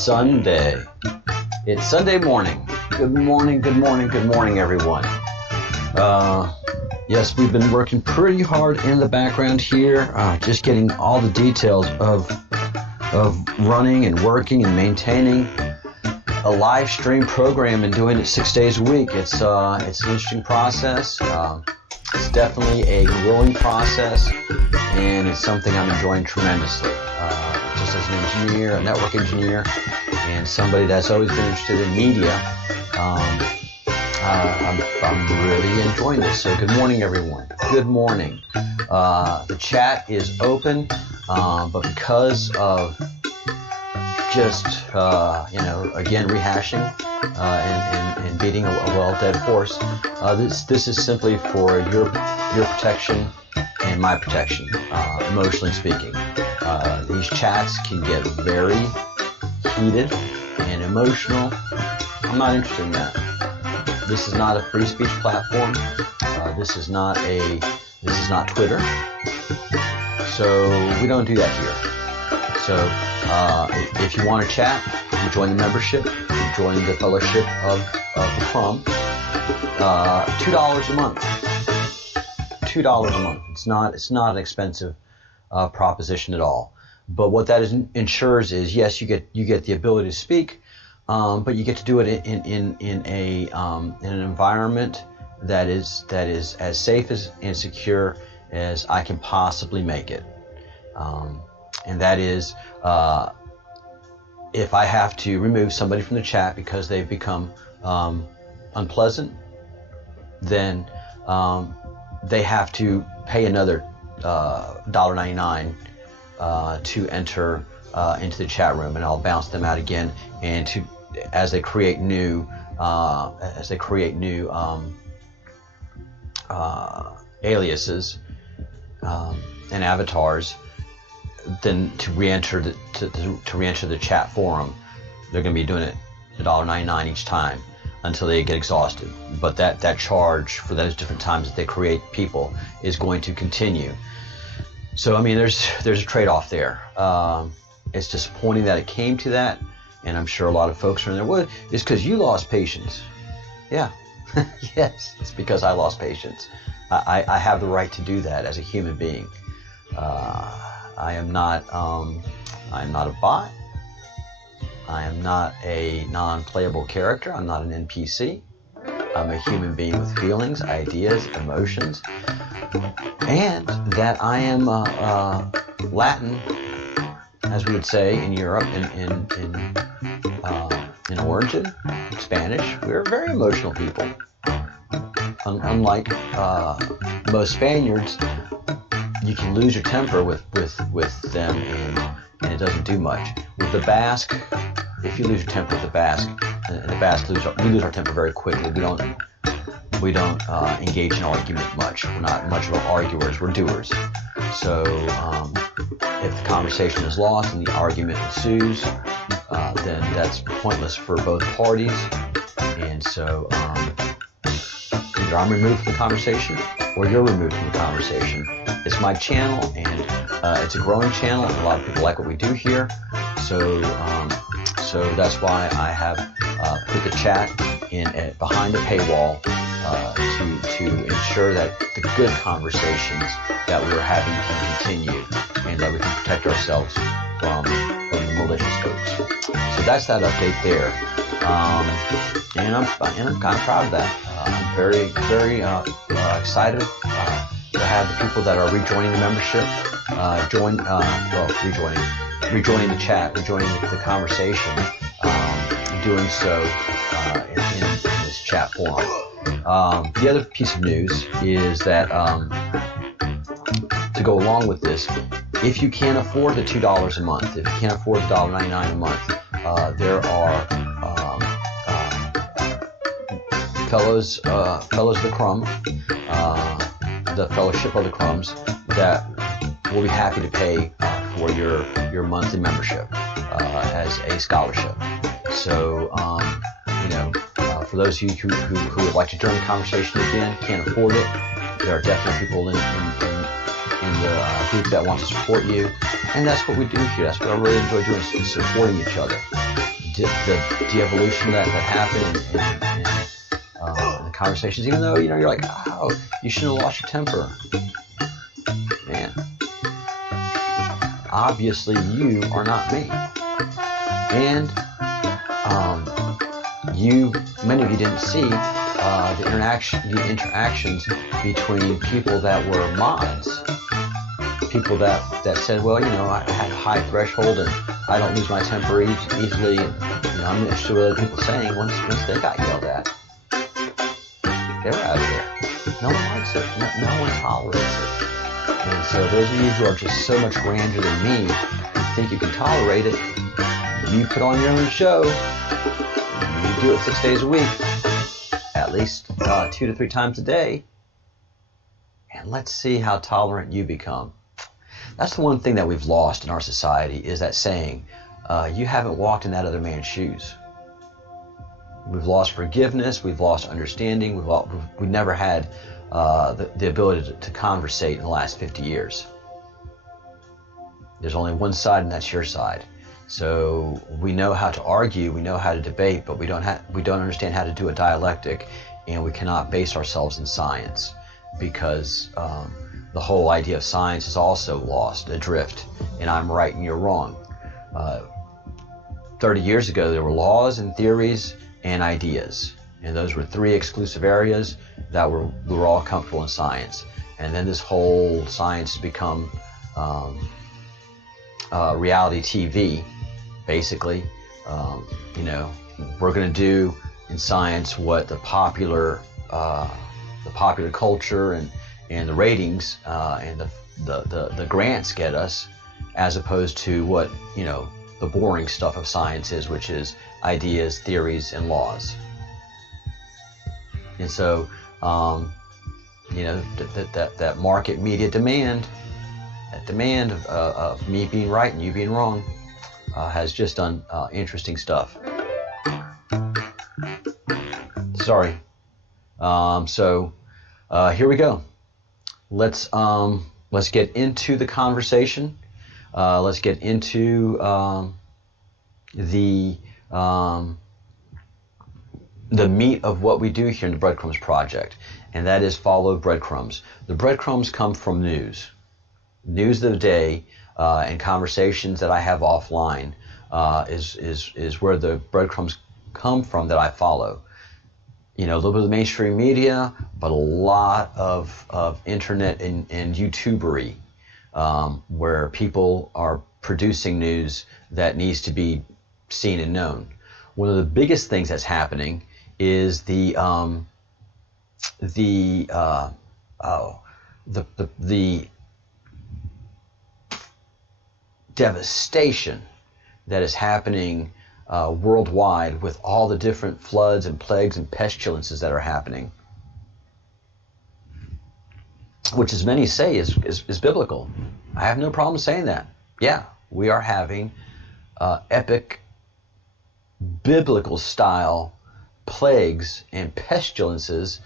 Sunday. It's Sunday morning. Good morning, good morning, good morning, everyone. Yes, we've been working pretty hard in the background here, just getting all the details of running and working and maintaining a live stream program and doing it 6 days a week. It's an interesting process. It's definitely a growing process, and it's something I'm enjoying tremendously. Just as an engineer, a network engineer, and somebody that's always been interested in media, I'm really enjoying this. So good morning, everyone. Good morning. The chat is open, but because of just, again, rehashing and beating a well-dead horse, this is simply for your protection and my protection, emotionally speaking. These chats can get very heated and emotional. I'm not interested in that. This is not a free speech platform. This is not Twitter. So we don't do that here. So if you want to chat, you join the membership, you join the fellowship of the Crumb. $2 a month. $2 a month. It's not an expensive proposition at all. But what that ensures is, yes, you get the ability to speak, but you get to do it in an environment that is as safe and secure as I can possibly make it. And that is, if I have to remove somebody from the chat because they've become unpleasant, then they have to pay another $1.99 to enter into the chat room, and I'll bounce them out again. And as they create new aliases and avatars, then to re-enter the chat forum, they're going to be doing it $1.99 each time until they get exhausted. But that charge for those different times that they create people is going to continue. So I mean, there's a trade-off there. It's disappointing that it came to that, and I'm sure a lot of folks are in there. Well, it's because you lost patience. Yeah, yes, it's because I lost patience. I have the right to do that as a human being. I am not a bot. I am not a non-playable character. I'm not an NPC. I'm a human being with feelings, ideas, emotions, and that I am Latin, as we would say in Europe, in origin, Spanish. We're very emotional people. Unlike most Spaniards, you can lose your temper with them, and it doesn't do much. With the Basque, if you lose your temper with the Basque, and the Basque we lose our temper very quickly. We don't engage in argument much. We're not much of arguers. We're doers. So if the conversation is lost and the argument ensues, then that's pointless for both parties. And so either I'm removed from the conversation or you're removed from the conversation. It's my channel, and it's a growing channel, and a lot of people like what we do here. So that's why I have put the chat behind the paywall to ensure that the good conversations that we're having can continue, and that we can protect ourselves from the malicious folks. So that's that update there, and I'm kind of proud of that. I'm very, very excited to have the people that are rejoining the membership rejoining the chat, rejoining the conversation, doing so in this chat forum. The other piece of news is that to go along with this, if you can't afford the $2 a month, if you can't afford the $1.99 a month, there are fellows of the Crumb, the Fellowship of the Crumbs, that will be happy to pay for your monthly membership as a scholarship. So, for those of you who would like to join the conversation again, can't afford it, there are definitely people in the group that wants to support you. And that's what we do here. That's what I really enjoy doing, is supporting each other. The de-evolution that happened in the conversations, even though, you're like, oh, you shouldn't have lost your temper. Man, obviously you are not me. And many of you didn't see the interactions between people that were mods. People that said, well, I had a high threshold and I don't lose my temper easily. And, I'm interested in what other people saying once they got yelled at. They were out of there. No one likes it. No one tolerates it. And so those of you who are just so much grander than me and think you can tolerate it, you put on your own show. You do it 6 days a week, at least 2 to 3 times a day, and let's see how tolerant you become. That's the one thing that we've lost in our society, is that saying, you haven't walked in that other man's shoes. We've lost forgiveness, we've lost understanding, we've never had the ability to conversate in the last 50 years. There's only one side, and that's your side. So we know how to argue, we know how to debate, but we don't understand how to do a dialectic, and we cannot base ourselves in science, because the whole idea of science is also lost adrift, and I'm right and you're wrong. 30 years ago, there were laws and theories and ideas, and those were 3 exclusive areas that we were all comfortable in science. And then this whole science has become reality TV, basically. We're going to do in science what the popular culture and the ratings and the grants get us, as opposed to what the boring stuff of science is, which is ideas, theories, and laws. And so that market media demand, that demand of me being right and you being wrong, has just done interesting stuff. Sorry. So here we go. Let's get into the conversation. Let's get into the meat of what we do here in the Breadcrumbs Project, and that is follow breadcrumbs. The breadcrumbs come from news of the day, and conversations that I have offline is where the breadcrumbs come from that I follow. A little bit of the mainstream media, but a lot of internet and YouTubery, where people are producing news that needs to be seen and known. One of the biggest things that's happening is the devastation that is happening worldwide, with all the different floods and plagues and pestilences that are happening, which, as many say, is biblical. I have no problem saying that. Yeah, we are having epic biblical style plagues and pestilences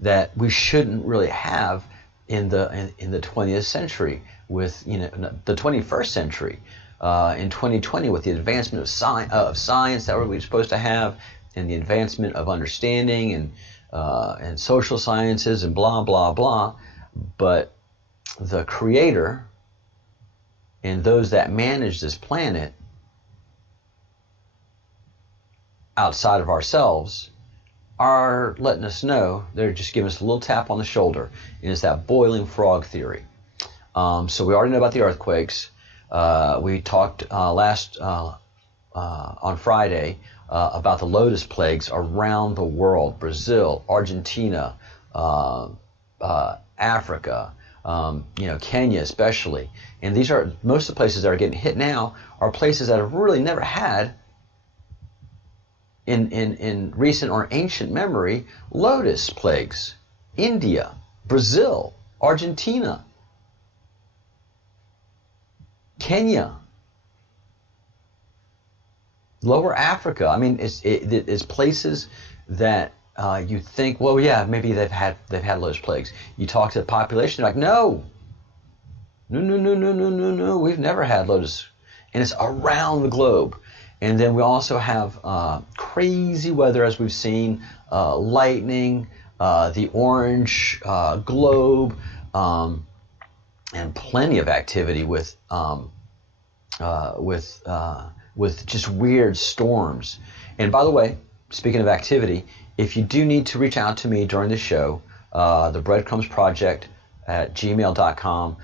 that we shouldn't really have in the 20th century, with the 21st century, in 2020, with the advancement of science that we're supposed to have, and the advancement of understanding and social sciences and blah blah blah. But the Creator and those that manage this planet outside of ourselves are letting us know. They're just giving us a little tap on the shoulder, and it's that boiling frog theory. So we already know about the earthquakes. We talked on Friday about the lotus plagues around the world: Brazil, Argentina, Africa, Kenya especially. And these are, most of the places that are getting hit now are places that have really never had, in recent or ancient memory, lotus plagues. India, Brazil, Argentina, Kenya, Lower Africa. I mean, it's places that you think, well, yeah, maybe they've had lotus plagues. You talk to the population, they're like, no, No, no, no, no, no, no, no. We've never had lotus. And it's around the globe. And then we also have crazy weather, as we've seen, lightning, the orange globe, and plenty of activity with just weird storms. And by the way, speaking of activity, if you do need to reach out to me during the show, the Breadcrumbs Project at gmail.com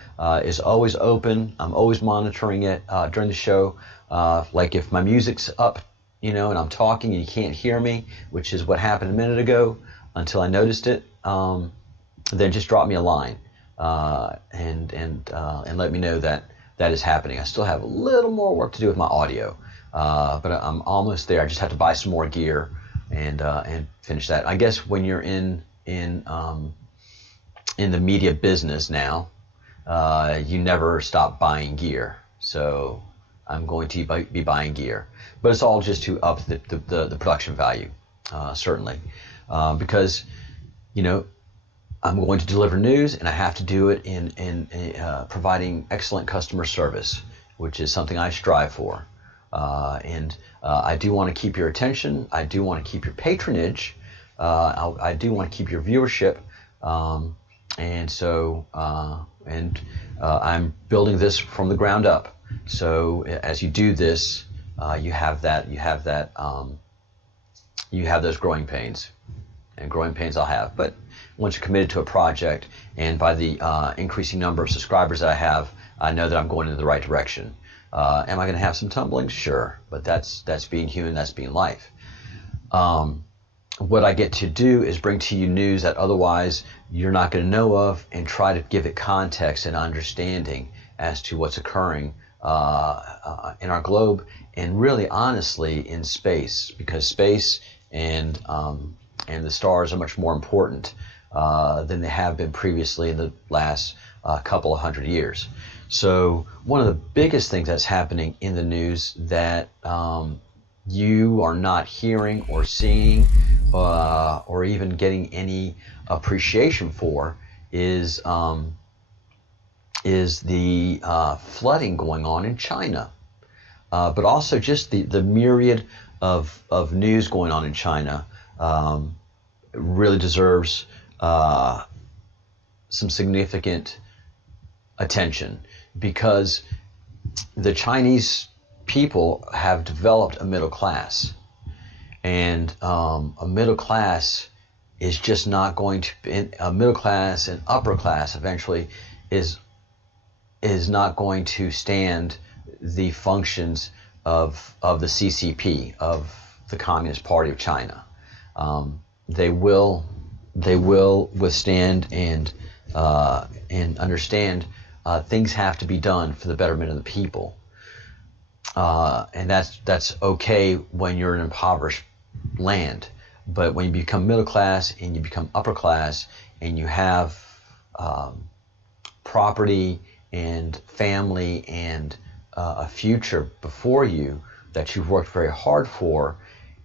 is always open. I'm always monitoring it during the show. Like if my music's up, and I'm talking and you can't hear me, which is what happened a minute ago until I noticed it, then just drop me a line and let me know that is happening. I still have a little more work to do with my audio, but I'm almost there. I just have to buy some more gear and finish that. I guess when you're in the media business now, you never stop buying gear. So I'm going to be buying gear, but it's all just to up the production value, certainly, because I'm going to deliver news, and I have to do it in providing excellent customer service, which is something I strive for. And I do want to keep your attention. I do want to keep your patronage. I do want to keep your viewership. And so I'm building this from the ground up. So as you do this, you have those growing pains, and growing pains I'll have. But once you're committed to a project, and by the increasing number of subscribers that I have, I know that I'm going in the right direction. Am I going to have some tumblings? Sure, but that's being human. That's being life. What I get to do is bring to you news that otherwise you're not going to know of, and try to give it context and understanding as to what's occurring in our globe, and really honestly in space, because space and the stars are much more important than they have been previously in the last couple of 100 years. So one of the biggest things that's happening in the news that you are not hearing or seeing or even getting any appreciation for is the flooding going on in China, but also just the myriad of news going on in China really deserves some significant attention, because the Chinese people have developed a middle class, and a middle class is just not going to be, a middle class and upper class eventually is not going to stand the functions of the CCP, of the Communist Party of China. They will withstand and understand things have to be done for the betterment of the people, and that's okay when you're in an impoverished land. But when you become middle class and you become upper class, and you have property and family and a future before you that you've worked very hard for,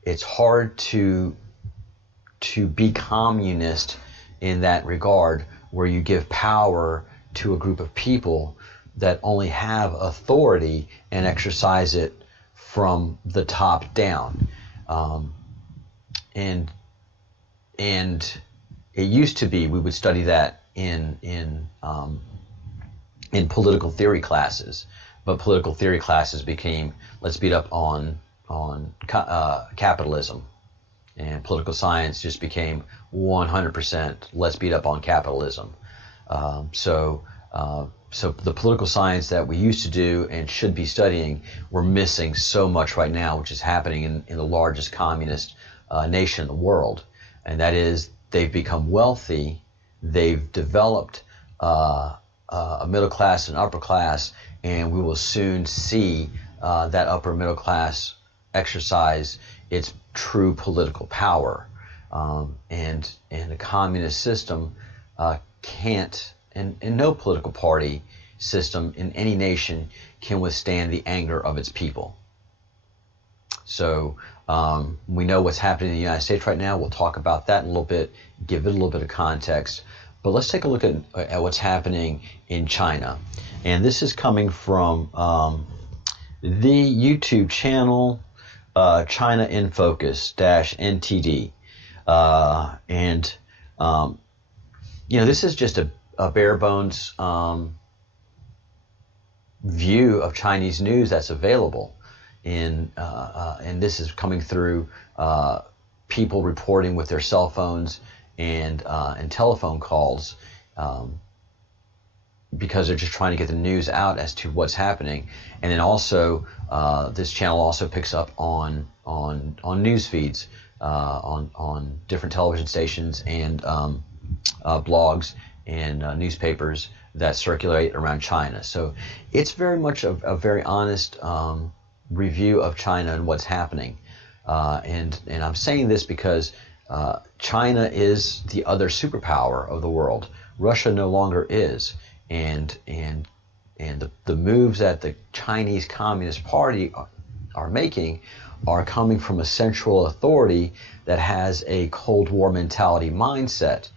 it's hard to be communist in that regard, where you give power to a group of people that only have authority and exercise it from the top down. And it used to be we would study that in political theory classes, but political theory classes became, let's beat up on capitalism, and political science just became 100% let's beat up on capitalism. So the political science that we used to do and should be studying, we're missing so much right now, which is happening in the largest communist nation in the world, and that is they've become wealthy, they've developed a middle class and upper class, and we will soon see that upper middle class exercise its true political power, and the communist system can't, and no political party system in any nation can withstand the anger of its people. So we know what's happening in the United States right now. We'll talk about that in a little bit, give it a little bit of context. But let's take a look at what's happening in China. And this is coming from the YouTube channel China in Focus -NTD. This is just a bare bones view of Chinese news that's available. And this is coming through people reporting with their cell phones and telephone calls, because they're just trying to get the news out as to what's happening. And then also this channel also picks up on news feeds on different television stations and blogs and newspapers that circulate around China. So it's very much a very honest review of China and what's happening. And I'm saying this because China is the other superpower of the world. Russia no longer is. And the moves that the Chinese Communist Party are making are coming from a central authority that has a Cold War mentality mindset,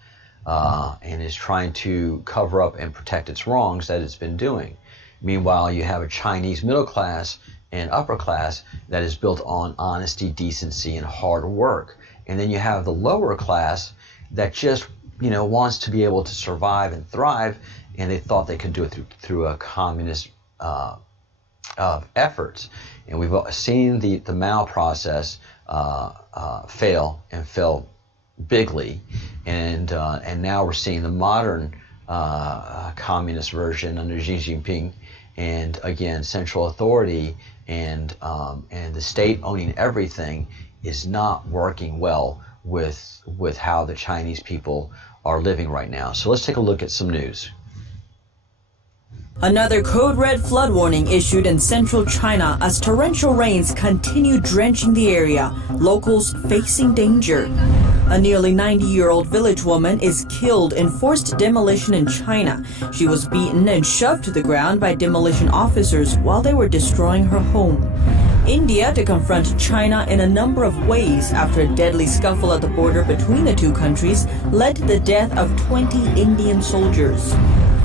and is trying to cover up and protect its wrongs that it's been doing. Meanwhile, you have a Chinese middle class and upper class that is built on honesty, decency, and hard work. And then you have the lower class that just wants to be able to survive and thrive, and they thought they could do it through a communist efforts. And we've seen the Mao process fail and fail bigly, and now we're seeing the modern communist version under Xi Jinping, and again, central authority and the state owning everything is not working well with how the Chinese people are living right now. So let's take a look at some news. Another code red flood warning issued in central China as torrential rains continue drenching the area, locals facing danger. A nearly 90-year-old village woman is killed in forced demolition in China. She was beaten and shoved to the ground by demolition officers while they were destroying her home. India to confront China in a number of ways after a deadly scuffle at the border between the two countries led to the death of 20 Indian soldiers.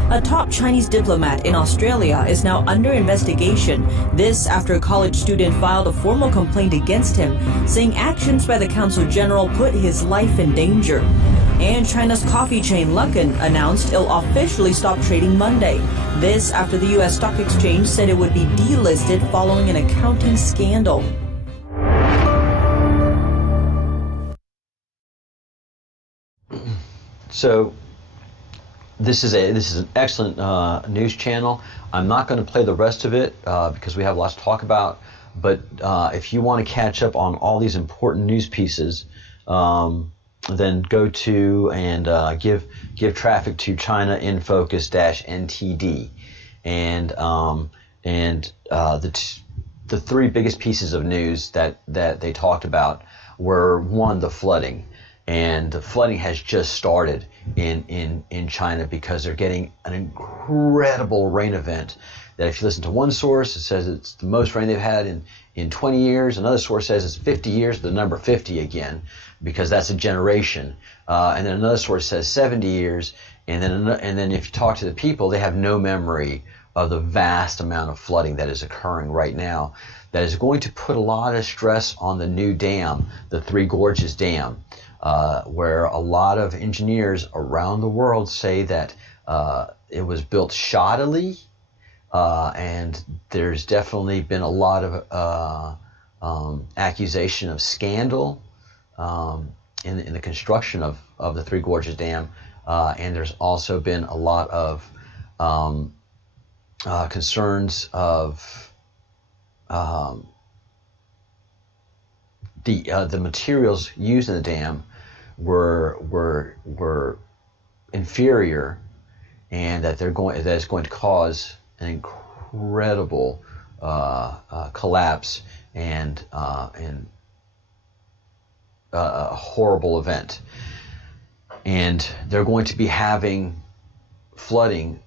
A top Chinese diplomat in Australia is now under investigation. This after a college student filed a formal complaint against him, saying actions by the Consul General put his life in danger. And China's coffee chain Luckin announced it'll officially stop trading Monday. This after the U.S. Stock Exchange said it would be delisted following an accounting scandal. So this is an excellent news channel. I'm not going to play the rest of it because we have lots to talk about. But if you want to catch up on all these important news pieces, then go to and give traffic to China in Focus -NTD, and the three biggest pieces of news that they talked about were, one, the flooding. And the flooding has just started in China because they're getting an incredible rain event that, if you listen to one source, it says it's the most rain they've had in 20 years. Another source says it's 50 years, the number 50 again, because that's a generation. And then another source says 70 years. And then if you talk to the people, they have no memory of the vast amount of flooding that is occurring right now, that is going to put a lot of stress on the new dam, the Three Gorges Dam. Where a lot of engineers around the world say that it was built shoddily, and there's definitely been a lot of accusation of scandal in the construction of the Three Gorges Dam, and there's also been a lot of concerns of the materials used in the dam were inferior, and that it's going to cause an incredible collapse and a horrible event. And they're going to be having flooding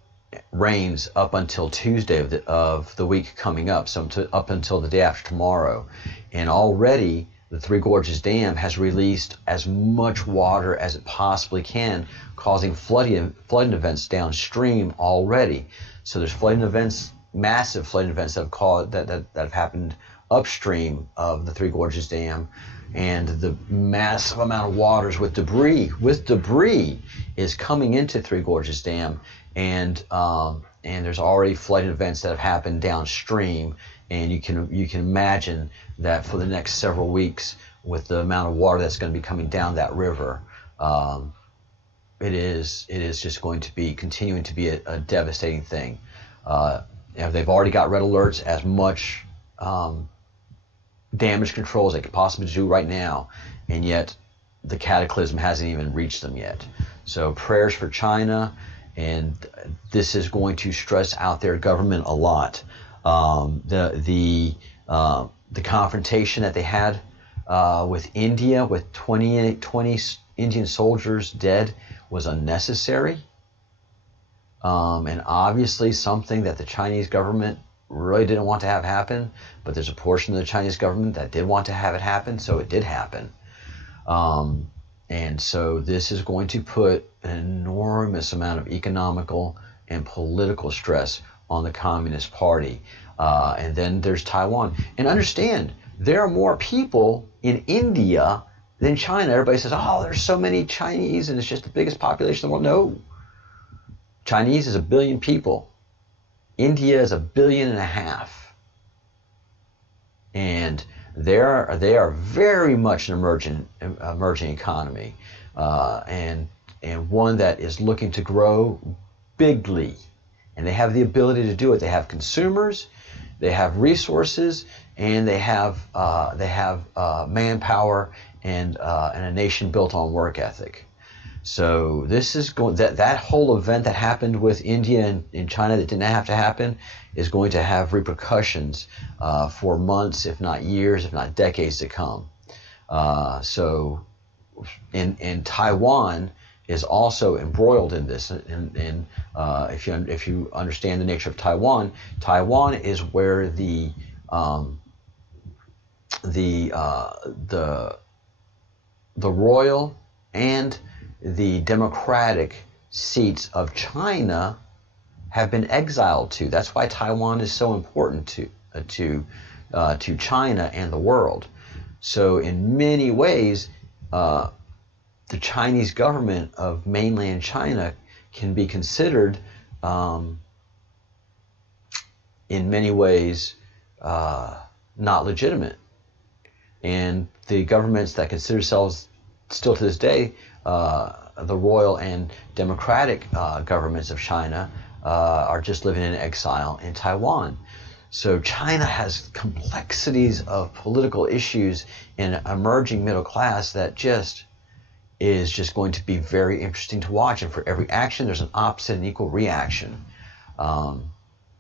rains up until Tuesday of the week coming up, so up until the day after tomorrow. And already the Three Gorges Dam has released as much water as it possibly can, causing flooding events downstream already. So there's flooding events, massive flooding events that have happened upstream of the Three Gorges Dam, and the massive amount of waters with debris is coming into Three Gorges Dam, and there's already flooding events that have happened downstream. And you can imagine that for the next several weeks, with the amount of water that's going to be coming down that river, it is just going to be continuing to be a devastating thing. They've already got red alerts, as much damage control as they could possibly do right now, and yet the cataclysm hasn't even reached them yet. So prayers for China, and this is going to stress out their government a lot. The confrontation that they had with India, with 20 Indian soldiers dead, was unnecessary, and obviously something that the Chinese government really didn't want to have happen. But there's a portion of the Chinese government that did want to have it happen, so it did happen. And so this is going to put an enormous amount of economical and political stress on the Communist Party. And then there's Taiwan. And understand, there are more people in India than China. Everybody says, oh, there's so many Chinese and it's just the biggest population in the world. No. Chinese is 1 billion people. India is 1.5 billion. And they are very much an emerging economy, and one that is looking to grow bigly. And they have the ability to do it. They have consumers, they have resources, and they have manpower and a nation built on work ethic. So this is going, that whole event that happened with India and China that didn't have to happen is going to have repercussions for months, if not years, if not decades to come. So Taiwan is also embroiled in this. And if you understand the nature of Taiwan, Taiwan is where the royal and the democratic seats of China have been exiled to. That's why Taiwan is so important to China and the world. So in many ways, the Chinese government of mainland China can be considered, in many ways, not legitimate. And the governments that consider themselves still to this day the royal and democratic governments of China are just living in exile in Taiwan. So China has complexities of political issues and an emerging middle class that is just going to be very interesting to watch. And for every action, there's an opposite and equal reaction.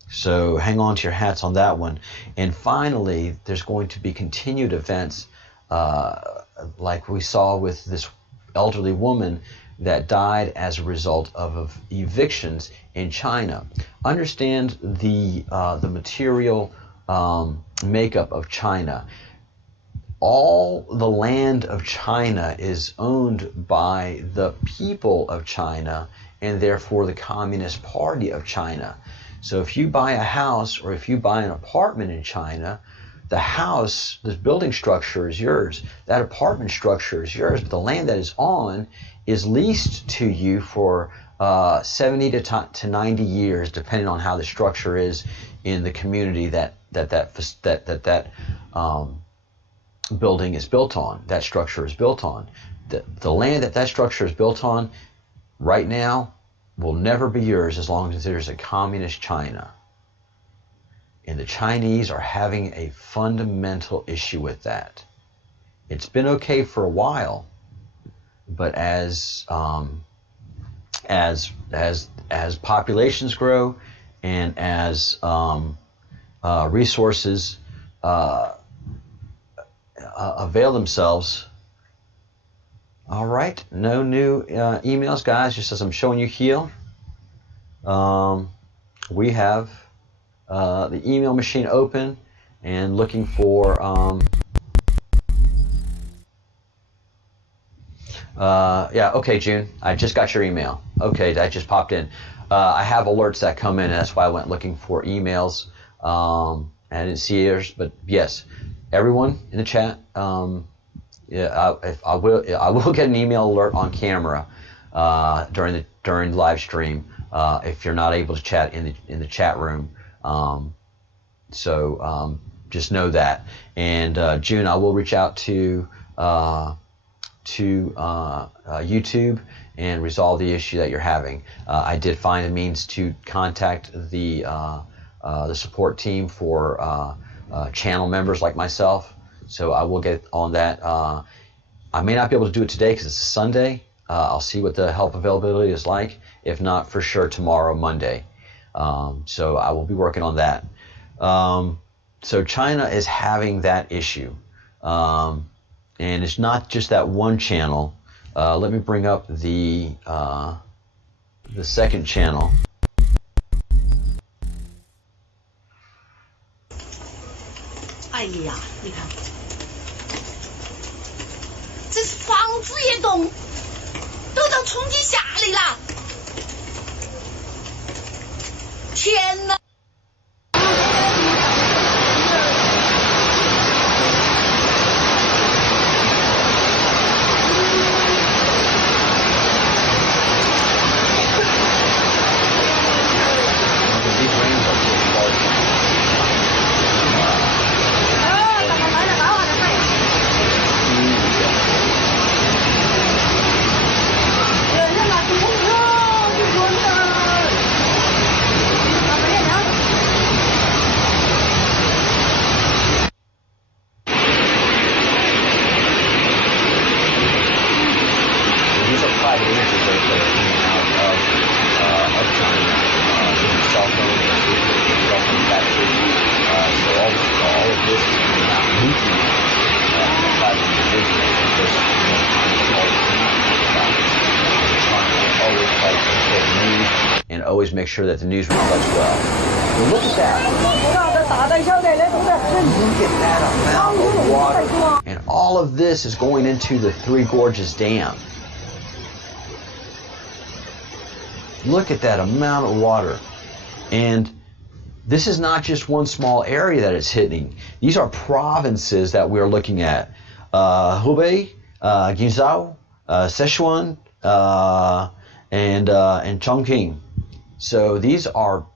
So hang on to your hats on that one. And finally, there's going to be continued events like we saw with this elderly woman that died as a result of evictions in China. Understand the material makeup of China. All the land of China is owned by the people of China and therefore the Communist Party of China. So if you buy a house or if you buy an apartment in China, the house, the building structure is yours. That apartment structure is yours. But the land that is on is leased to you for 70 to 90 years, depending on how the structure is in the community that building is built on, that structure is built on. The land that structure is built on right now will never be yours as long as there's a communist China. And the Chinese are having a fundamental issue with that. It's been okay for a while, but as populations grow and as resources avail themselves. All right, no new emails, guys. Just as I'm showing you here, we have the email machine open and looking for Yeah, okay, June. I just got your email. Okay, that just popped in. I have alerts that come in, and that's why I went looking for emails. And I didn't see yours, but yes, everyone in the chat. I will get an email alert on camera during the live stream if you're not able to chat in the chat room. So just know that. And June, I will reach out to YouTube and resolve the issue that you're having. I did find a means to contact the support team for channel members like myself, so I will get on that. I may not be able to do it today because it's a Sunday. I'll see what the help availability is like. If not, for sure tomorrow, Monday. So I will be working on that. So China is having that issue. And it's not just that one channel. Let me bring up the second channel. 哎呀，你看，这房子也动，都到冲击下里了。天哪！ And always make sure that the news reflects well. Well, look at that. Look at that amount of water. And all of this is going into the Three Gorges Dam. Look at that amount of water. And this is not just one small area that it's hitting. These are provinces that we're looking at. Hubei, Guizhou, Sichuan, and Chongqing. So these are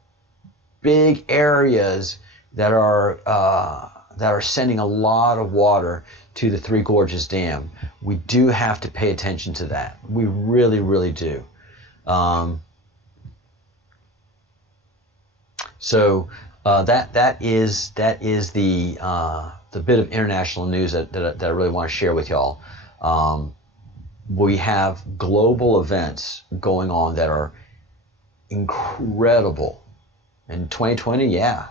big areas that are sending a lot of water to the Three Gorges Dam. We do have to pay attention to that. We really, really do. So that is the bit of international news that I really want to share with y'all. We have global events going on that are incredible. In 2020, yeah,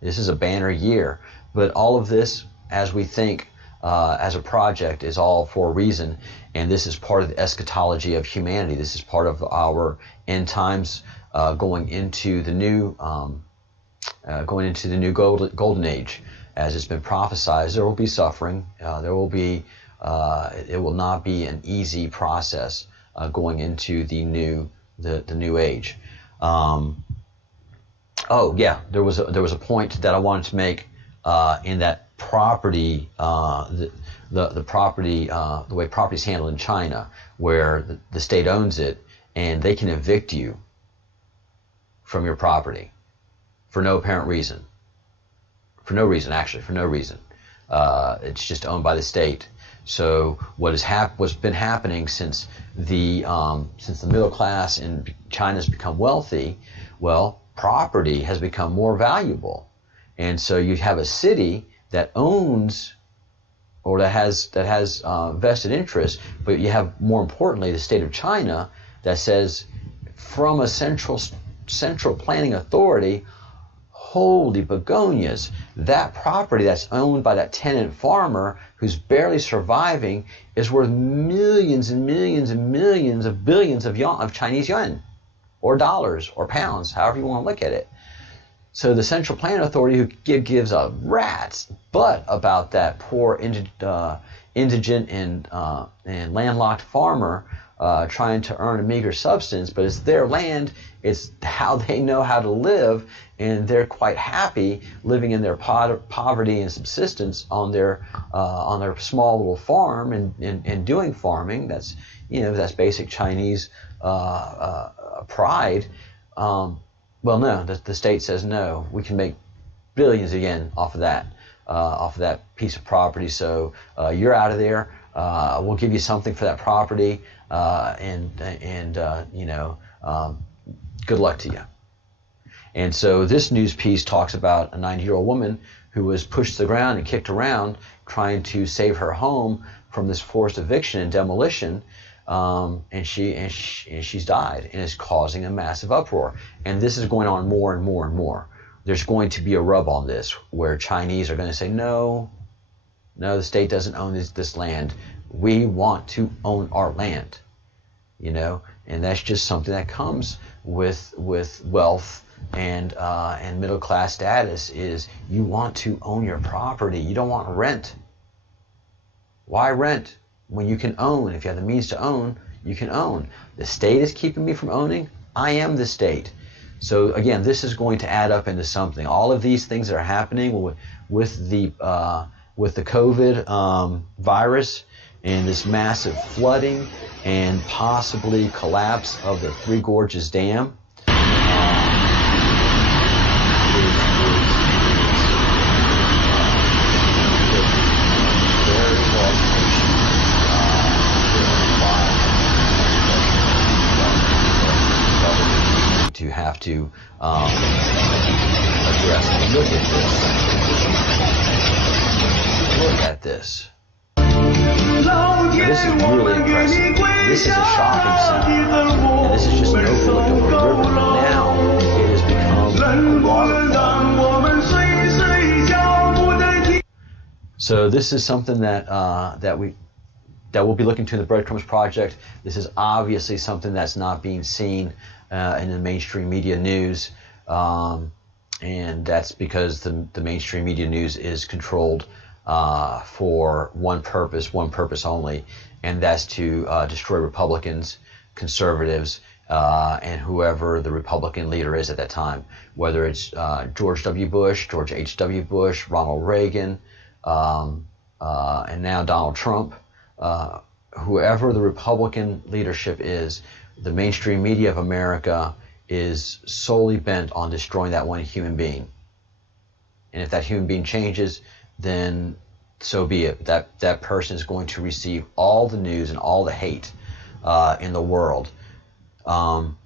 this is a banner year. But all of this, as we think, as a project, is all for a reason. And this is part of the eschatology of humanity. This is part of our end times, going into the new golden age. As it's been prophesied, there will be suffering. There will be. It will not be an easy process going into the new age. Oh yeah, there was a point that I wanted to make in that property, the property, the way property is handled in China, where the state owns it and they can evict you from your property for no apparent reason. For no reason. It's just owned by the state. So what's been happening since the middle class in China has become wealthy, well, property has become more valuable, and so you have a city that owns or that has vested interest, but you have, more importantly, the state of China that says, from a central planning authority, holy begonias, that property that's owned by that tenant farmer who's barely surviving is worth millions and millions and millions of billions of Chinese yuan, or dollars, or pounds, however you want to look at it. So the Central Planning Authority, who gives a rat's butt about that poor indigent and landlocked farmer trying to earn a meager substance, but it's their land, it's how they know how to live, and they're quite happy living in their poverty and subsistence on their small little farm and doing farming. That's basic Chinese pride. Well, no, the state says no. We can make billions again off of that piece of property. So you're out of there. We'll give you something for that property, good luck to you. And so this news piece talks about a 90-year-old woman who was pushed to the ground and kicked around trying to save her home from this forced eviction and demolition, and she's died, and it's causing a massive uproar. And this is going on more and more and more. There's going to be a rub on this where Chinese are going to say, no, the state doesn't own this land. We want to own our land, and that's just something that comes with wealth and middle class status. Is you want to own your property. You don't want rent. Why rent when you can own? If you have the means to own, you can own. The state is keeping me from owning. I am the state. So again, this is going to add up into something. All of these things that are happening with the COVID virus and this massive flooding and possibly collapse of the Three Gorges Dam to have to address. Look at this. This is really impressive. This is a shocking sound. And this is just an overlook of a river. Now it has become a waterfall. So this is something that we'll be looking to in the Breadcrumbs project. This is obviously something that's not being seen in the mainstream media news, and that's because the mainstream media news is controlled for one purpose only, and that's to destroy Republicans, conservatives, and whoever the Republican leader is at that time, whether it's George W. Bush, George H.W. Bush, Ronald Reagan, and now Donald Trump. Whoever the Republican leadership is, the mainstream media of America is solely bent on destroying that one human being. And if that human being changes, then so be it. That person is going to receive all the news and all the hate in the world. And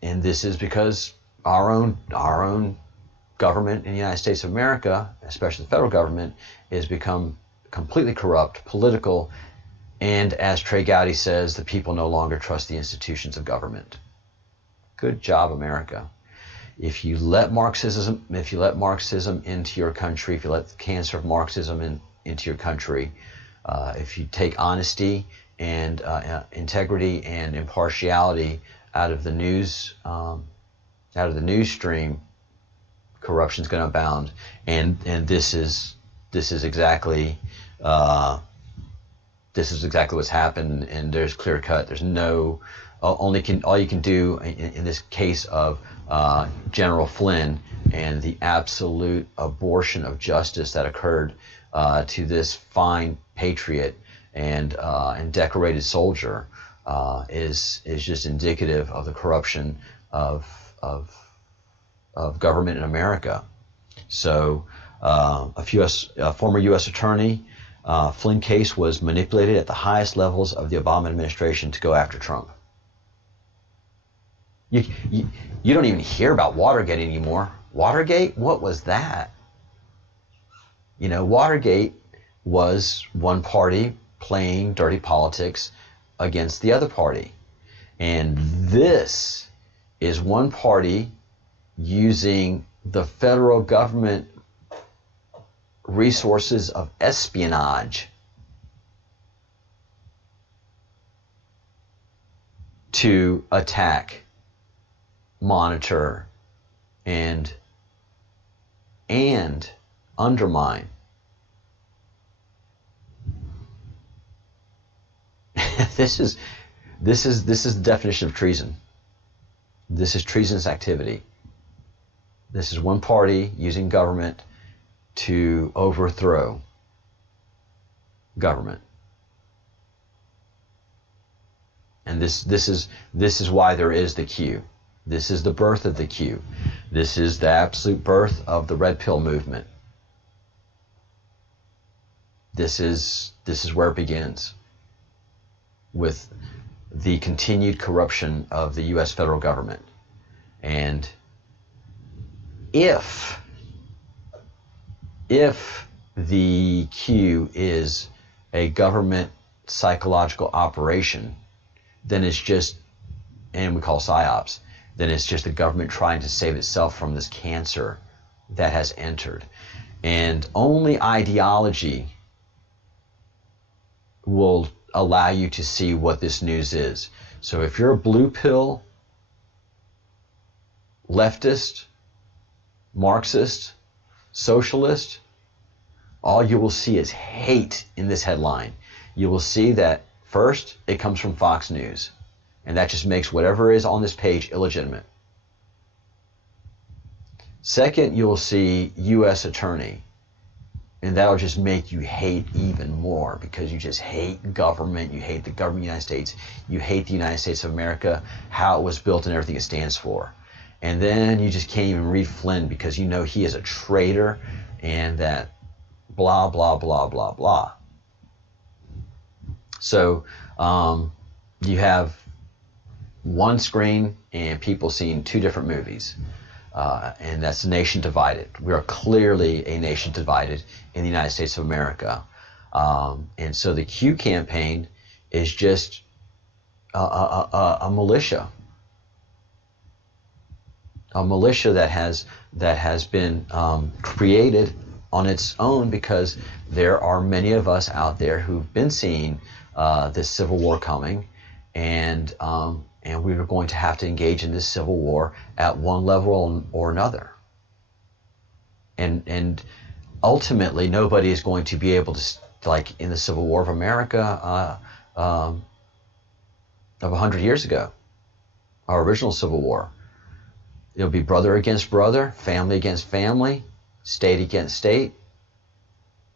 this is because our own government in the United States of America, especially the federal government, has become completely corrupt, political, and as Trey Gowdy says, the people no longer trust the institutions of government. Good job, America. If you let Marxism into your country, if you let the cancer of Marxism into your country, if you take honesty and integrity and impartiality out of the news stream, corruption is going to abound. And this is exactly what's happened, and there's clear cut. There's no all you can do in this case of General Flynn and the absolute abortion of justice that occurred to this fine patriot and decorated soldier is just indicative of the corruption of government in America. So a former U.S. attorney. Flynn case was manipulated at the highest levels of the Obama administration to go after Trump. You don't even hear about Watergate anymore. Watergate? What was that? Watergate was one party playing dirty politics against the other party. And this is one party using the federal government resources of espionage to attack, monitor, and undermine this is the definition of treason. This is treasonous activity. This is one party using government to overthrow government. And this is why there is the Q. This is the birth of the Q. This is the absolute birth of the red pill movement. This is where it begins, with the continued corruption of the U.S. federal government. And if the Q is a government psychological operation, then it's just, and we call psyops, then it's just the government trying to save itself from this cancer that has entered. And only ideology will allow you to see what this news is. So if you're a blue pill, leftist, Marxist, socialist, all you will see is hate in this headline. You will see that first, it comes from Fox News, and that just makes whatever is on this page illegitimate. Second, you will see U.S. Attorney, and that'll just make you hate even more, because you just hate government, you hate the government of the United States, you hate the United States of America, how it was built and everything it stands for. And then you just can't even read Flynn because you know he is a traitor and that blah, blah, blah, blah, blah. So you have one screen and people seeing two different movies. And that's the nation divided. We are clearly a nation divided in the United States of America. And so the Q campaign is just a militia. A militia that has been created on its own because there are many of us out there who've been seeing this civil war coming, and we are going to have to engage in this civil war at one level or another. And ultimately, nobody is going to be able to, like in the Civil War of America of 100 years ago, our original Civil War. It'll be brother against brother, family against family, state against state,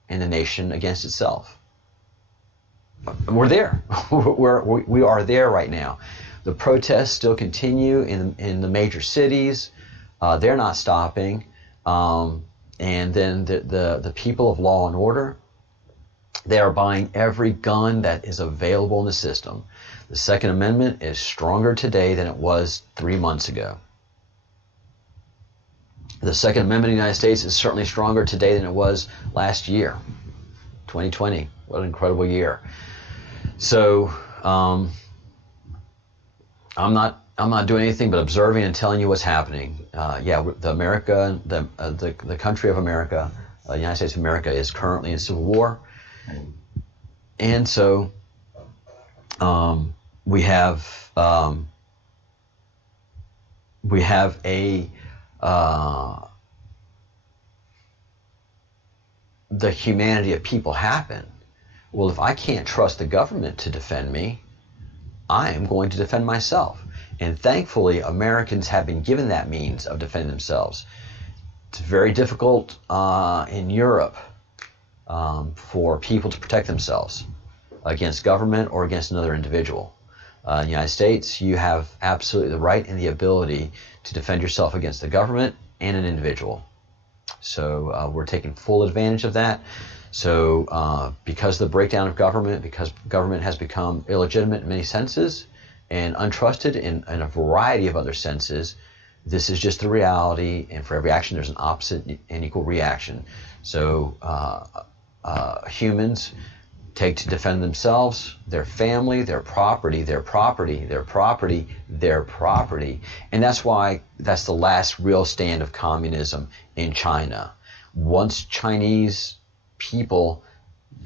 and the nation against itself. And we're there. We are there right now. The protests still continue in the major cities. They're not stopping. And then the people of law and order, they are buying every gun that is available in the system. The Second Amendment is stronger today than it was 3 months ago. The Second Amendment in the United States is certainly stronger today than it was last year, 2020. What an incredible year. So I'm not doing anything but observing and telling you what's happening. The country of America, the United States of America, is currently in civil war, and so we have the humanity of people happen. Well, if I can't trust the government to defend me, I am going to defend myself. And thankfully, Americans have been given that means of defending themselves. It's very difficult in Europe for people to protect themselves against government or against another individual. In the United States, you have absolutely the right and the ability to defend yourself against the government and an individual. So we're taking full advantage of that. So because of the breakdown of government, because government has become illegitimate in many senses and untrusted in a variety of other senses, this is just the reality, and for every action there's an opposite and equal reaction. So humans take to defend themselves, their family, their property, their property, their property, their property. And that's why that's the last real stand of communism in China. Once Chinese people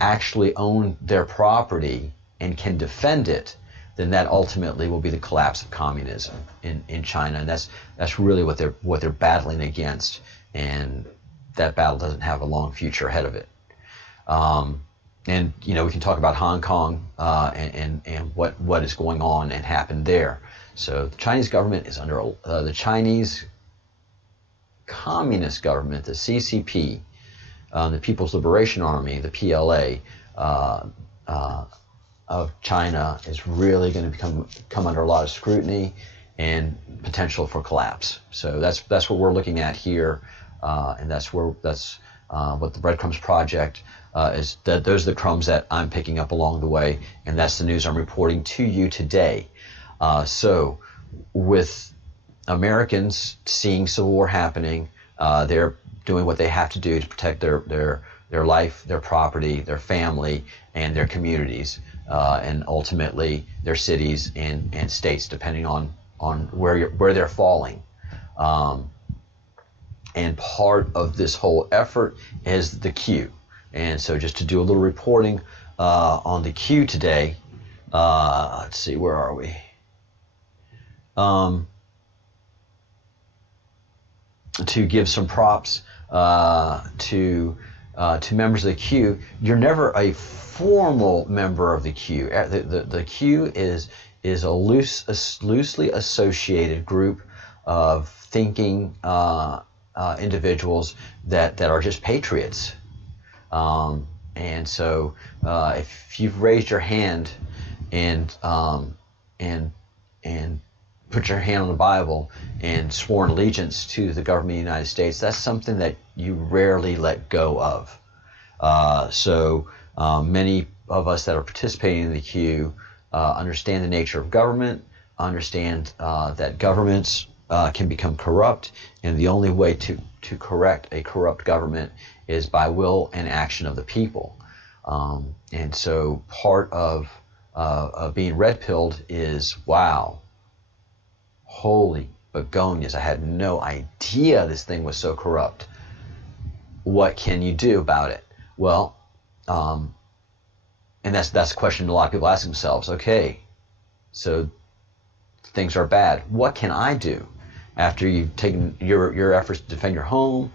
actually own their property and can defend it, then that ultimately will be the collapse of communism in China. And that's really what they're battling against. And that battle doesn't have a long future ahead of it. And we can talk about Hong Kong and what is going on and happened there. So the Chinese government is under the Chinese Communist government, the CCP, the People's Liberation Army, the PLA of China is really going to come under a lot of scrutiny and potential for collapse. So that's what we're looking at here, and that's what the Breadcrumbs project is. That those are the crumbs that I'm picking up along the way, and that's the news I'm reporting to you today. So with Americans seeing civil war happening, they're doing what they have to do to protect their life, their property, their family, and their communities, and ultimately their cities and states, depending on where they're falling. And part of this whole effort is the Q. And so just to do a little reporting on the Q today, let's see, where are we? To give some props to members of the Q. You're never a formal member of the Q. The Q is a loosely associated group of thinking individuals that are just patriots. And so if you've raised your hand and put your hand on the Bible and sworn allegiance to the government of the United States, that's something that you rarely let go of. So many of us that are participating in the Q understand the nature of government, understand that governments can become corrupt, and the only way to correct a corrupt government is by will and action of the people. And so part of being red-pilled is, wow, holy begonias, I had no idea this thing was so corrupt. What can you do about it? Well, and that's a question a lot of people ask themselves. Okay, so things are bad. What can I do? After you've taken your efforts to defend your home,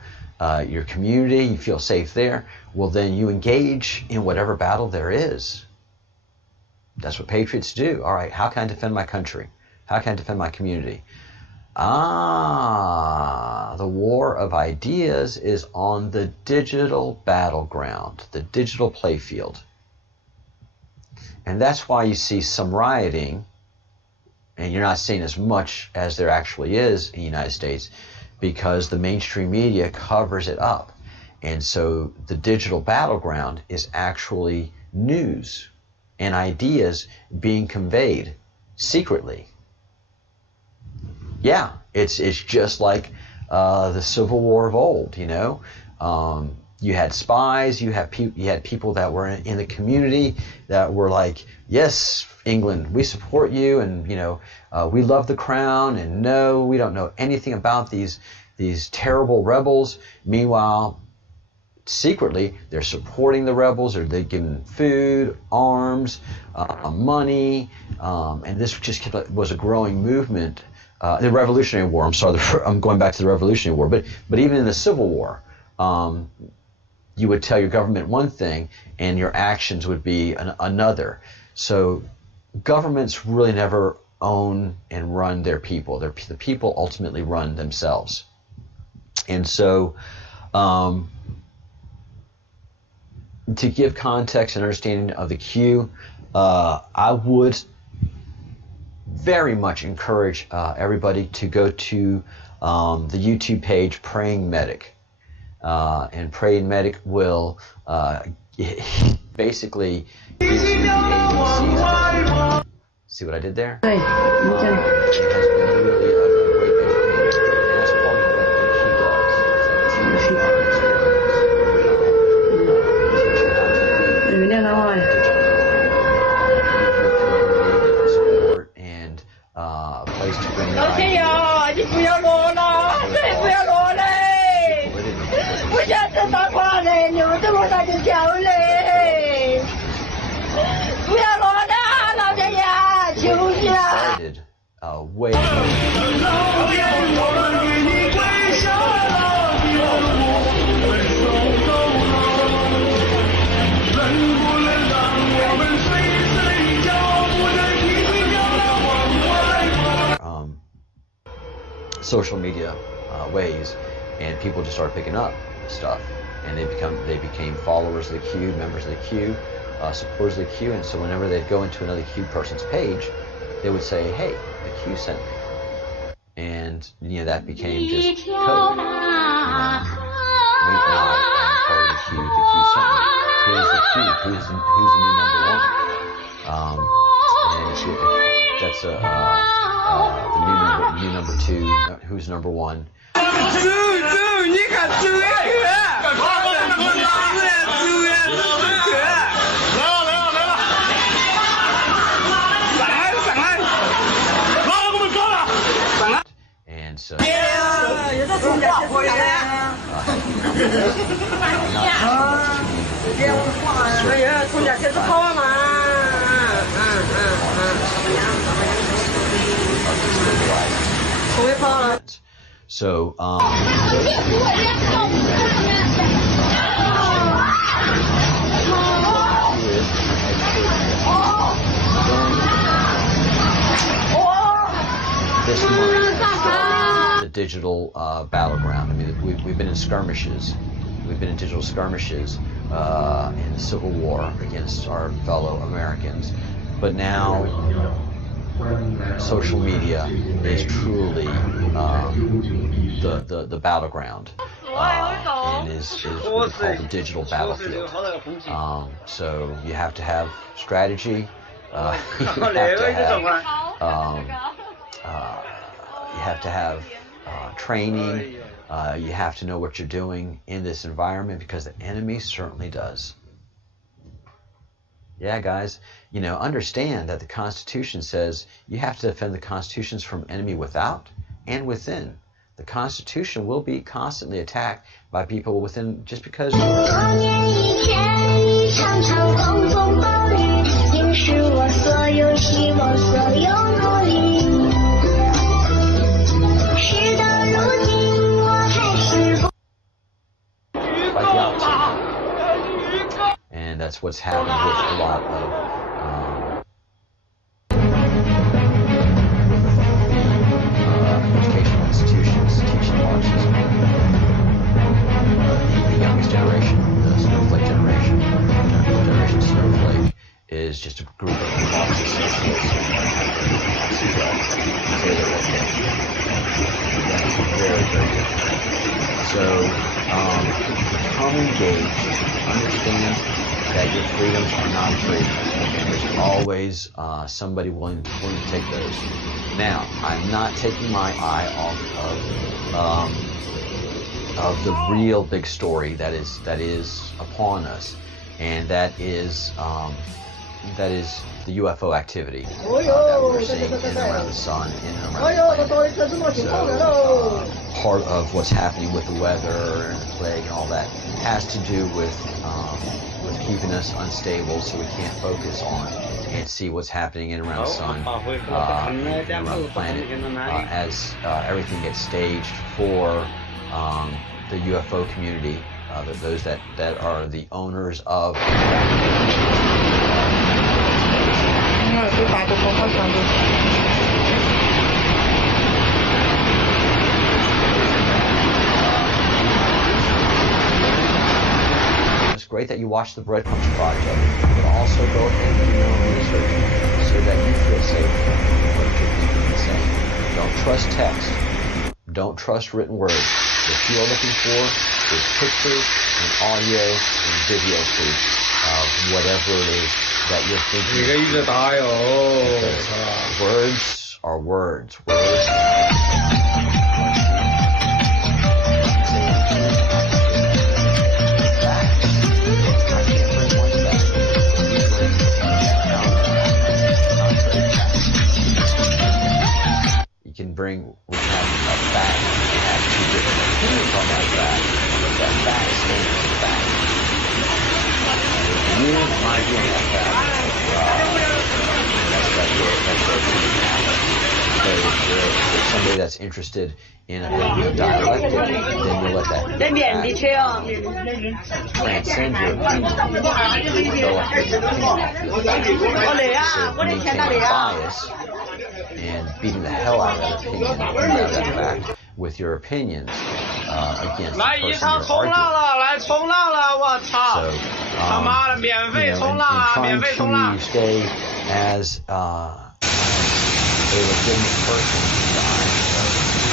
your community, you feel safe there, well then you engage in whatever battle there is. That's what patriots do. All right, how can I defend my country? How can I defend my community? The war of ideas is on the digital battleground, the digital playfield. And that's why you see some rioting, and you're not seeing as much as there actually is in the United States, because the mainstream media covers it up. And so the digital battleground is actually news and ideas being conveyed secretly. Yeah, it's just like the Civil War of old, you know. You had spies, you had people that were in the community that were like, yes, England, we support you, and we love the crown, and no, we don't know anything about these terrible rebels. Meanwhile, secretly, they're supporting the rebels, or they're giving food, arms, money, and this just was a growing movement. The Revolutionary War, I'm sorry, I'm going back to the Revolutionary War, but even in the Civil War, you would tell your government one thing and your actions would be another. So governments really never own and run their people. The people ultimately run themselves. And so to give context and understanding of the Q, I would very much encourage everybody to go to the YouTube page Praying Medic, and Praying Medic will basically gives you the ABCs. See what I did there? It has been really a great education, and that's part of what the Q does. And a place to bring your ideas. 你不要落了，谁不要落嘞？我想这大话嘞，你们怎么大就叫嘞？不要落了，老天爷，求你了。Way social media ways, and people just started picking up stuff, and they became followers of the Q, members of the Q, supporters of the Q, and so whenever they'd go into another Q person's page, they would say, "Hey, the Q sent me," and that became just code. Wink nod, I'm part of the Q. The Q sent me. Who's the Q? Who's the new number one? And that's the new number two. Who's number one? And so. So, this month, the digital battleground. I mean, we've been in skirmishes. We've been in digital skirmishes in the Civil War against our fellow Americans, but now social media is truly the battleground, and is what we call the digital battlefield. So you have to have strategy. You have to have training. You have to know what you're doing in this environment, because the enemy certainly does. Yeah, guys, understand that the Constitution says you have to defend the Constitutions from enemy without and within. The Constitution will be constantly attacked by people within, just because. And that's what's happened with a lot of educational institutions teaching Marxism. The youngest generation, the Snowflake generation, Generation Snowflake, is just a group of Marxist socialists. That's very, very different. So, become engaged, understand that your freedoms are not free, and there's always somebody willing to take those. Now, I'm not taking my eye off of the real big story that is upon us, and that is the UFO activity that we're seeing in and around the sun, in and around the planet. So, part of what's happening with the weather and the plague and all that has to do with keeping us unstable, so we can't focus on and see what's happening in and around the sun, and around the planet, as everything gets staged for the UFO community, those that are the owners of. It's great that you watch the Breadcrumbs project, but also go ahead and do your own research so that you feel safe with what you're thinking and saying. Don't trust text. Don't trust written words. What you are looking for is pictures and audio and video proof of whatever it is that you're thinking. Because words are words. Words. We can have a fact, we can have two different opinions on that fact, but that fact stands as a fact. You might be on that fact, that's what opinion matters. Because if somebody that's interested in a dialectic, then you'll let that transcend your opinion. Develop your opinion. So maintaining bias and beating the hell out of that opinion, that fact, with your opinions against the 来一 person 场 you're 冲浪 arguing. 了，来冲浪了，我操！ So, 他妈的，免 you 费 know, 冲浪 and 啊，免 trying 费冲浪 to！ stay as a legitimate person in the eyes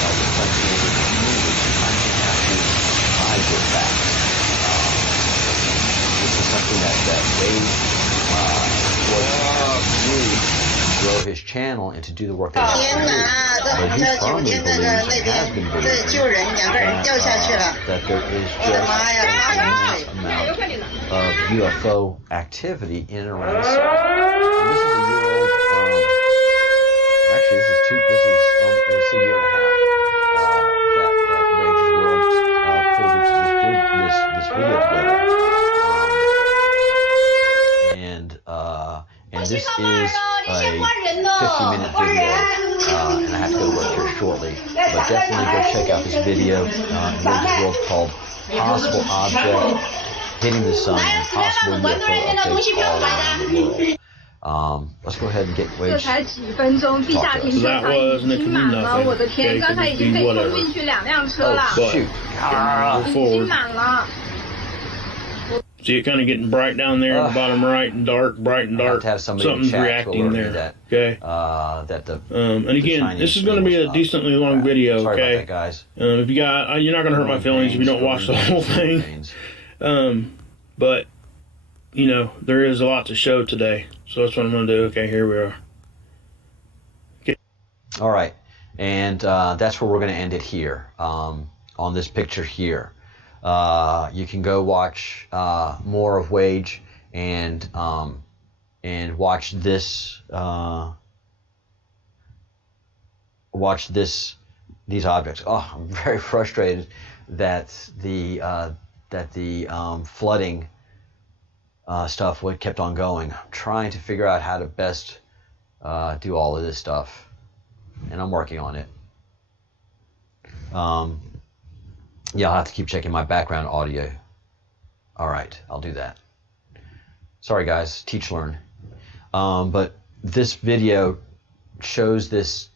of the French-Canadian community, sometimes you have to hide your facts. This is something that Wade was grow his channel and to do the work that he's doing. But he firmly believes and has been believing that there is just a tremendous amount of UFO activity in and around the sun. And this is a year-old, actually this is a year and a half that Wage's World pulled this video together. And this is a 50-minute video, and I have to go to work here shortly. But definitely go check out this video in Wage's World called "Possible Object Hitting the Sun and Possible UFO Updates All Around the World." Let's go ahead and get Wage. 这才几分钟，地下停车场已经满了，我的天！刚才已经被冲进去2辆车了， Oh shoot! 已经满了。 See it kind of getting bright down there at the bottom right and dark, bright and dark. To have somebody Something's chat reacting to there. that, Okay. That the And again, Chinese this is going to be a was, decently long video. Sorry Okay. about that, guys. If you got, you're not going to hurt my feelings if you don't watch the whole thing. But you know there is a lot to show today, so that's what I'm going to do. Okay, here we are. Okay. All right, and that's where we're going to end it here on this picture here. You can go watch more of Wage and watch this these objects. Oh, I'm very frustrated that the flooding stuff kept on going. I'm trying to figure out how to best do all of this stuff, and I'm working on it. Yeah, I'll have to keep checking my background audio. All right, I'll do that. Sorry, guys. Teach, learn. But this video shows this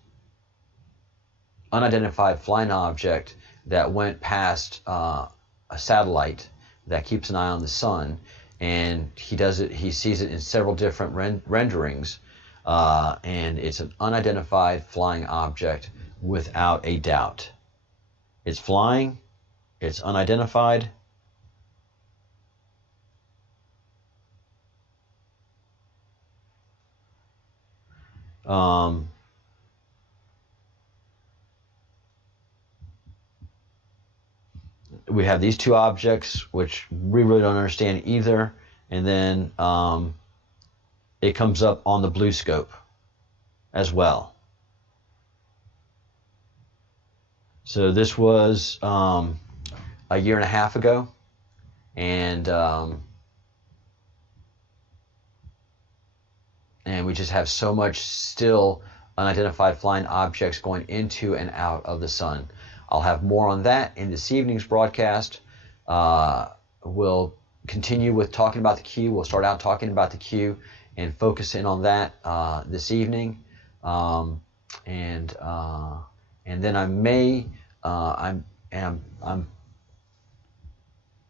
unidentified flying object that went past a satellite that keeps an eye on the sun, and he sees it in several different renderings, and it's an unidentified flying object without a doubt. It's flying. It's unidentified. We have these two objects, which we really don't understand either. And then it comes up on the blue scope as well. So this was a year and a half ago, and we just have so much still unidentified flying objects going into and out of the sun. I'll have more on that in this evening's broadcast. We'll continue with talking about the Q. We'll start out talking about the Q and focus in on that this evening, and then I may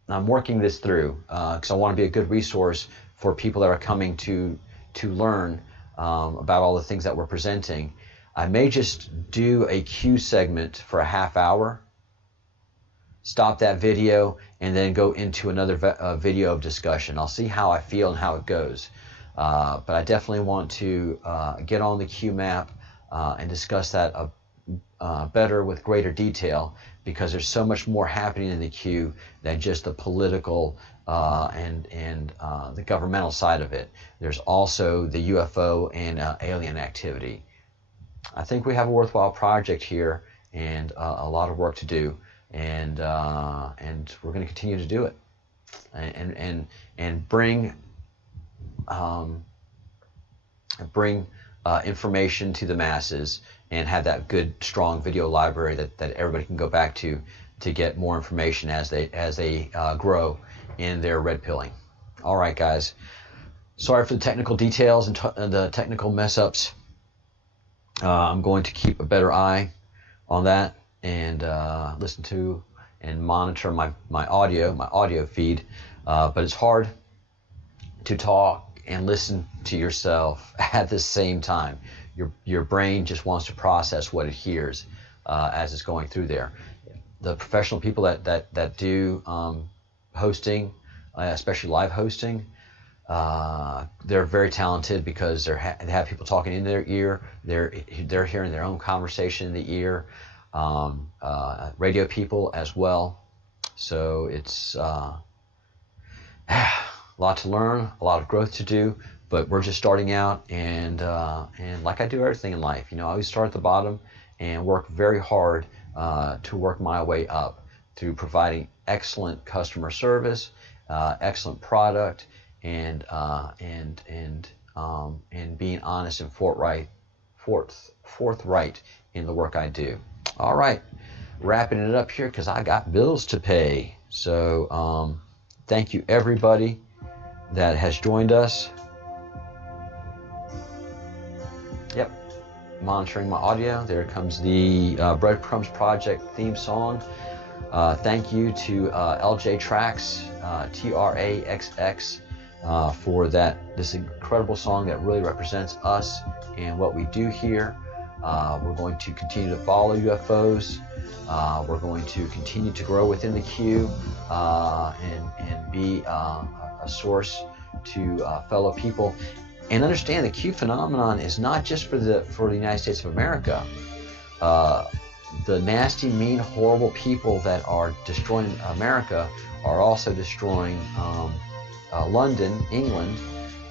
I'm working this through because I want to be a good resource for people that are coming to learn about all the things that we're presenting. I may just do a Q segment for a half hour, stop that video, and then go into another video of discussion. I'll see how I feel and how it goes. But I definitely want to get on the Q map and discuss that better with greater detail, because there's so much more happening in the Q than just the political and the governmental side of it. There's also the UFO and alien activity. I think we have a worthwhile project here and a lot of work to do, and we're going to continue to do it and bring information to the masses and have that good, strong video library that everybody can go back to get more information as they grow in their red pilling. All right, guys. Sorry for the technical details and the technical mess ups. I'm going to keep a better eye on that and listen to and monitor my audio feed, but it's hard to talk and listen to yourself at the same time. Your brain just wants to process what it hears as it's going through there. The professional people that do hosting, especially live hosting, they're very talented because they have people talking in their ear. They're hearing their own conversation in the ear. Radio people as well. So it's a lot to learn, a lot of growth to do. But we're just starting out, and like I do everything in life, I always start at the bottom and work very hard to work my way up through providing excellent customer service, excellent product, and being honest and forthright in the work I do. All right, wrapping it up here because I got bills to pay. So thank you everybody that has joined us. Yep, monitoring my audio. There comes the Breadcrumbs Project theme song. Thank you to LJ Trax, TRAXX, for this incredible song that really represents us and what we do here. We're going to continue to follow UFOs. We're going to continue to grow within the Q and be a source to fellow people. And understand the Q phenomenon is not just for the United States of America. The nasty, mean, horrible people that are destroying America are also destroying London, England,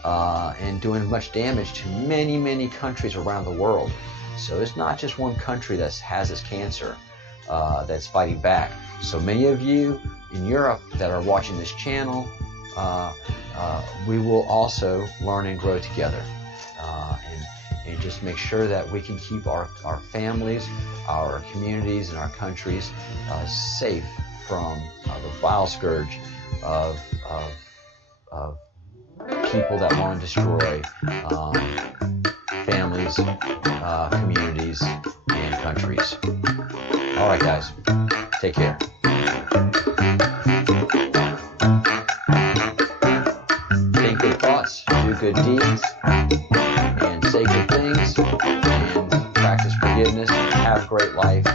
and doing much damage to many, many countries around the world. So it's not just one country that has this cancer that's fighting back. So many of you in Europe that are watching this channel, we will also learn and grow together, and just make sure that we can keep our families, our communities, and our countries safe from the vile scourge of people that want to destroy families, communities, and countries. All right, guys, take care. Think good thoughts, do good deeds, and say good things, and practice forgiveness. Have a great life.